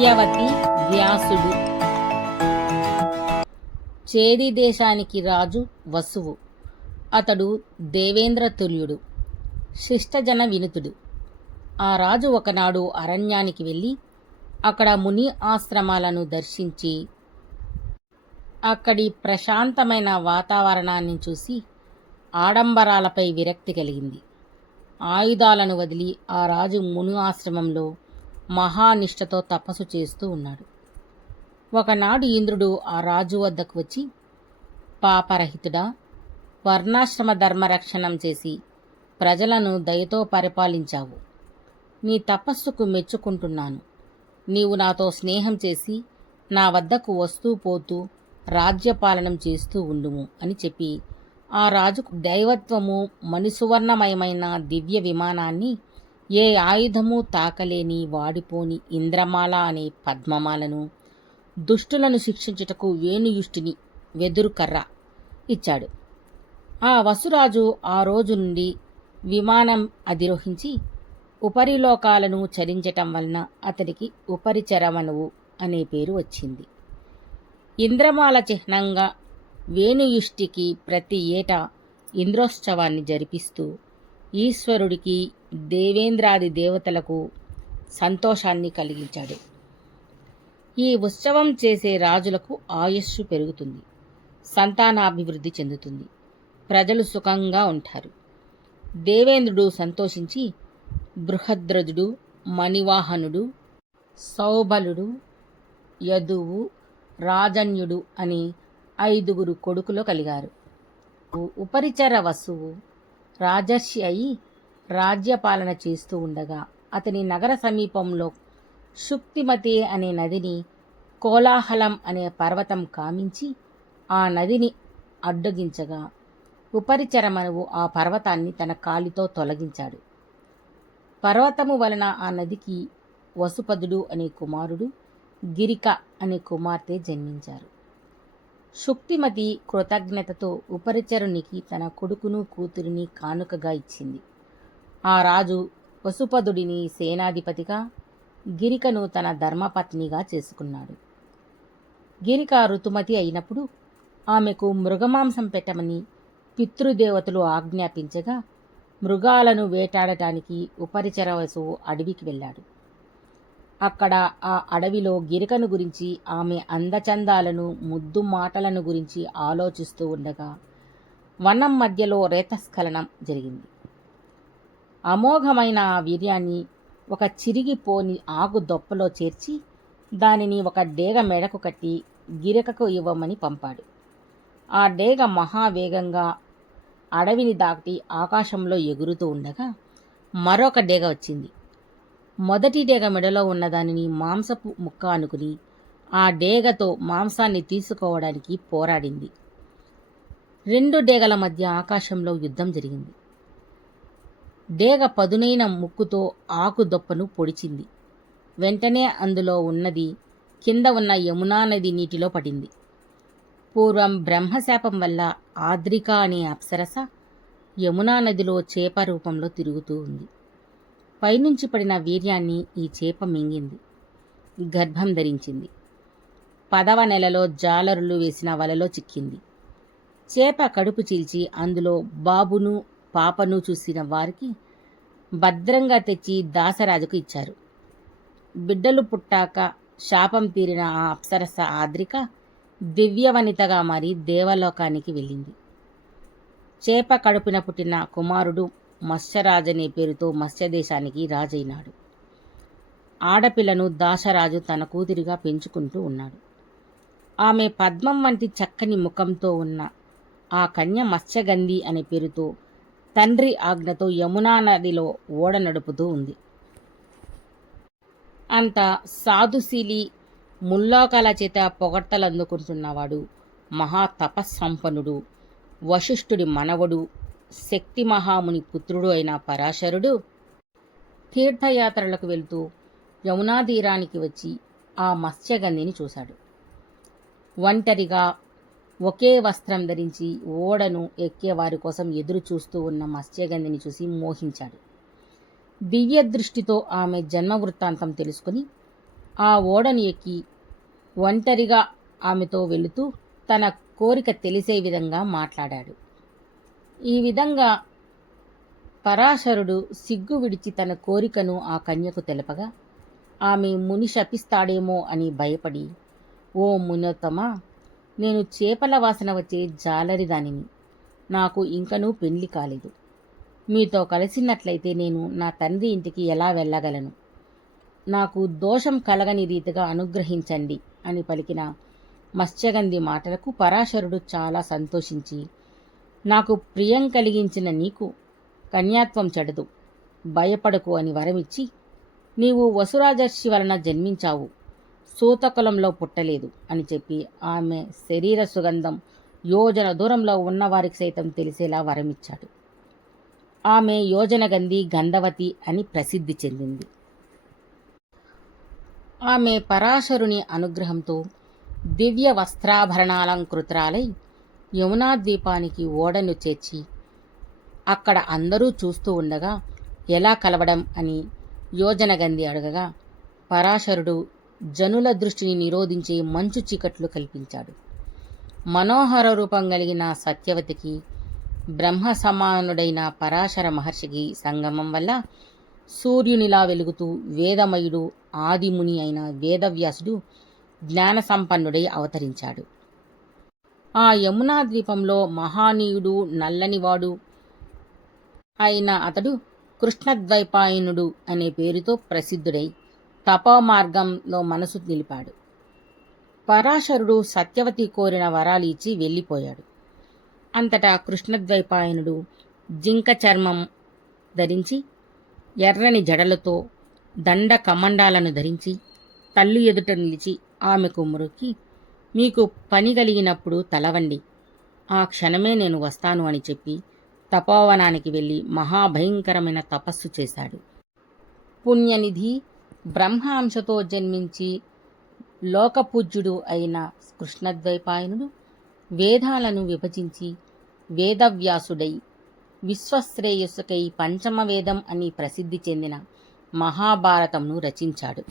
సత్యవతి వ్యాసుడు. చేది దేశానికి రాజు వసువు. అతడు దేవేంద్రతుల్యుడు, శిష్టజన వినుతుడు. ఆ రాజు ఒకనాడు అరణ్యానికి వెళ్ళి అక్కడ ముని ఆశ్రమాలను దర్శించి అక్కడి ప్రశాంతమైన వాతావరణాన్ని చూసి ఆడంబరాలపై విరక్తి కలిగింది. ఆయుధాలను వదిలి ఆ రాజు ముని ఆశ్రమంలో మహానిష్టతో తపస్సు చేస్తూ ఉన్నాడు. ఒకనాడు ఇంద్రుడు ఆ రాజు వద్దకు వచ్చి, పాపరహితుడా, వర్ణాశ్రమ ధర్మరక్షణం చేసి ప్రజలను దయతో పరిపాలించావు. నీ తపస్సుకు మెచ్చుకుంటున్నాను. నీవు నాతో స్నేహం చేసి నా వద్దకు వస్తూ పోతూ రాజ్యపాలనం చేస్తూ ఉండుము అని చెప్పి ఆ రాజుకు దైవత్వము మణిసువర్ణమయమైన దివ్య విమానాన్ని, ఏ ఆయుధము తాకలేని వాడిపోని ఇంద్రమాల అనే పద్మమాలను, దుష్టులను శిక్షించుటకు వేణుయుష్టిని వెదురు కర్ర ఇచ్చాడు. ఆ వసురాజు ఆ రోజు నుండి విమానం అధిరోహించి ఉపరిలోకాలను చరించటం వలన అతనికి ఉపరిచరమనువు అనే పేరు వచ్చింది. ఇంద్రమాల చిహ్నంగా వేణుయుష్టికి ప్రతి ఏటా ఇంద్రోత్సవాన్ని జరిపిస్తూ ఈశ్వరుడికి, దేవేంద్రాది దేవతలకు సంతోషాన్ని కలిగించాడు. ఈ ఉత్సవం చేసే రాజులకు ఆయుస్సు పెరుగుతుంది, సంతానాభివృద్ధి చెందుతుంది, ప్రజలు సుఖంగా ఉంటారు. దేవేంద్రుడు సంతోషించి బృహద్రథుడు, మణివాహనుడు, సౌబలుడు, యదువు, రాజన్యుడు అని 5 కొడుకులు కలిగారు. ఉపరిచర వసువు రాజర్షి అయి రాజ్యపాలన చేస్తూ ఉండగా అతని నగర సమీపంలో శుక్తిమతి అనే నదిని కోలాహలం అనే పర్వతం కామించి ఆ నదిని అడ్డగించగా ఉపరిచరమనువు ఆ పర్వతాన్ని తన కాలితో తొలగించాడు. పర్వతము వలన ఆ నదికి వసుపదుడు అనే కుమారుడు, గిరిక అనే కుమార్తె జన్మించారు. శుక్తిమతి కృతజ్ఞతతో ఉపరిచరునికి తన కొడుకును కూతురిని కానుకగా ఇచ్చింది. ఆ రాజు వసుపదుడిని సేనాధిపతిగా, గిరికను తన ధర్మపత్నిగా చేసుకున్నాడు. గిరిక ఋతుమతి అయినప్పుడు ఆమెకు మృగమాంసం పెట్టమని పితృదేవతలు ఆజ్ఞాపించగా మృగాలను వేటాడటానికి ఉపరిచర వసువు అడవికి వెళ్ళాడు. అక్కడ ఆ అడవిలో గిరికను గురించి, ఆమె అందచందాలను, ముద్దు మాటలను గురించి ఆలోచిస్తూ ఉండగా వనం మధ్యలో రేతస్ఖలనం జరిగింది. అమోఘమైన ఆ వీర్యాన్ని ఒక చిరిగిపోని ఆకు దొప్పలో చేర్చి దానిని ఒక డేగ మెడకు కట్టి గిరికకు ఇవ్వమని పంపాడు. ఆ డేగ మహావేగంగా అడవిని దాటి ఆకాశంలో ఎగురుతూ ఉండగా మరొక డేగ వచ్చింది. మొదటి డేగ మెడలో ఉన్న దానిని మాంసపు ముక్క అనుకుని ఆ డేగతో మాంసాన్ని తీసుకోవడానికి పోరాడింది. 2 డేగల మధ్య ఆకాశంలో యుద్ధం జరిగింది. డేగ పదునైన ముక్కుతో ఆకు దొప్పను పొడిచింది. వెంటనే అందులో ఉన్నది కింద ఉన్న యమునా నది నీటిలో పడింది. పూర్వం బ్రహ్మశాపం వల్ల ఆద్రిక అనే అప్సరస యమునా నదిలో చేప రూపంలో తిరుగుతూ ఉంది. పైనుంచి పడిన వీర్యాన్ని ఈ చేప మింగింది, గర్భం ధరించింది. 10వ నెలలో జాలరులు వేసిన వలలో చిక్కింది. చేప కడుపు చీల్చి అందులో బాబును పాపను చూసిన వారికి భద్రంగా తెచ్చి దాసరాజుకు ఇచ్చారు. బిడ్డలు పుట్టాక శాపం తీరిన ఆ అప్సరస ఆద్రిక దివ్యవనితగా మారి దేవలోకానికి వెళ్ళింది. చేప కడుపున పుట్టిన కుమారుడు మత్స్యరాజనే పేరుతో మత్స్యదేశానికి రాజైనాడు. ఆడపిల్లను దాసరాజు తన కూతురిగా పెంచుకుంటూ ఉన్నాడు. ఆమె పద్మం వంటి చక్కని ముఖంతో ఉన్న ఆ కన్య మత్స్యగంధి అనే పేరుతో తండ్రి ఆజ్ఞతో యమునా నదిలో ఓడ నడుపుతూ ఉంది. అంత సాధుశీలి, ముల్లోకాల చేత పొగడ్తలందుకుంటున్నవాడు, మహాతపస్సంపన్నుడు, వశిష్ఠుడి మనవడు, శక్తి మహాముని పుత్రుడు అయిన పరాశరుడు తీర్థయాత్రలకు వెళ్తూ యమునా తీరానికి వచ్చి ఆ మత్స్యగంధిని చూశాడు. ఒంటరిగా ఒకే వస్త్రం ధరించి ఓడను ఎక్కే వారి కోసం ఎదురు చూస్తూ ఉన్న మత్స్యగంధిని చూసి మోహించాడు. దివ్య దృష్టితో ఆమె జన్మ వృత్తాంతం తెలుసుకుని ఆ ఓడను ఎక్కి ఒంటరిగా ఆమెతో వెళుతూ తన కోరిక తెలిసే విధంగా మాట్లాడాడు. ఈ విధంగా పరాశరుడు సిగ్గు విడిచి తన కోరికను ఆ కన్యకు తెలపగా ఆమె ముని శపిస్తాడేమో అని భయపడి, ఓ మునోత్తమా, నేను చేపల వాసన వచ్చే జాలరిదానిని. నాకు ఇంకనూ పెళ్లి కాలేదు. మీతో కలిసినట్లయితే నేను నా తండ్రి ఇంటికి ఎలా వెళ్ళగలను? నాకు దోషం కలగని రీతిగా అనుగ్రహించండి అని పలికిన మత్స్యగంధి మాటలకు పరాశరుడు చాలా సంతోషించి, నాకు ప్రియం కలిగించిన నీకు కన్యాత్వం చెడదు, భయపడకు అని వరమిచ్చి, నీవు వసురాజర్షి వలన జన్మించావు, సూతకులంలో పుట్టలేదు అని చెప్పి ఆమె శరీర సుగంధం యోజన దూరంలో ఉన్నవారికి సైతం తెలిసేలా వరమిచ్చాడు. ఆమె యోజనగంధి గంధవతి అని ప్రసిద్ధి చెందింది. ఆమె పరాశరుని అనుగ్రహంతో దివ్య వస్త్రాభరణాలంకృతురాలై యమునా ద్వీపానికి ఓడను చేర్చి, అక్కడ అందరూ చూస్తూ ఉండగా ఎలా కలవడం అని యోజనగంధి అడగగా పరాశరుడు జనుల దృష్టిని నిరోధించే మంచు చీకట్లు కల్పించాడు. మనోహర రూపం కలిగిన సత్యవతికి బ్రహ్మ సమానుడైన పరాశర మహర్షికి సంగమం వల్ల సూర్యునిలా వెలుగుతూ వేదమయుడు ఆదిముని అయిన వేదవ్యాసుడు జ్ఞాన సంపన్నుడై అవతరించాడు. ఆ యమునా ద్వీపంలో మహానీయుడు నల్లనివాడు అయిన అతడు కృష్ణద్వైపాయనుడు అనే పేరుతో ప్రసిద్ధుడై తపోమార్గంలో మనసు నిలిపాడు. పరాశరుడు సత్యవతి కోరిన వరాలు ఇచ్చి వెళ్ళిపోయాడు. అంతటా కృష్ణద్వైపాయనుడు జింక చర్మం ధరించి ఎర్రని జడలతో దండ కమండాలను ధరించి తల్లి ఎదుట నిలిచి ఆమెకు మొక్కి, మీకు పని కలిగినప్పుడు తలవండి, ఆ క్షణమే నేను వస్తాను అని చెప్పి తపోవనానికి వెళ్ళి మహాభయంకరమైన తపస్సు చేశాడు. పుణ్యనిధి బ్రహ్మాంశతో జన్మించి లోకపూజ్యుడు అయిన కృష్ణద్వైపాయనుడు వేదాలను విభజించి వేదవ్యాసుడై విశ్వశ్రేయస్సుకై పంచమ వేదం అని ప్రసిద్ధి చెందిన మహాభారతంను రచించాడు.